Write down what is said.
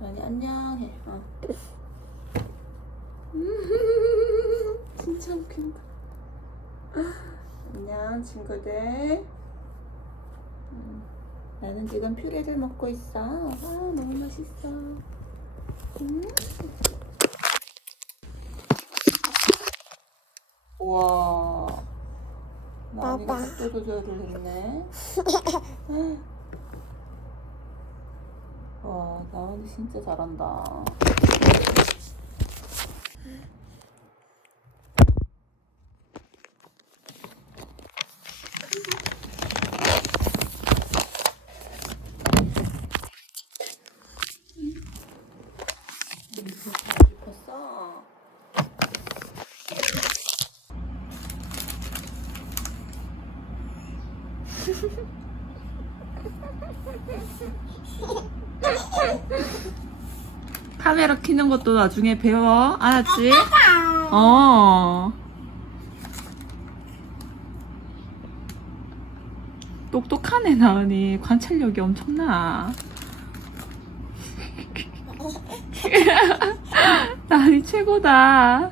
아니 안녕 해. 어. 진짜 웃긴다. 안녕 친구들. 음, 나는 지금 퓨레를 먹고 있어. 아 너무 맛있어. 음. 우와. 나은이가 속도 조절을 했네. 와, 나은이 진짜 잘한다. 깊었어. 카메라 켜는 것도 나중에 배워. 알았지? 어. 똑똑하네, 나은이. 관찰력이 엄청나. 나은이 최고다.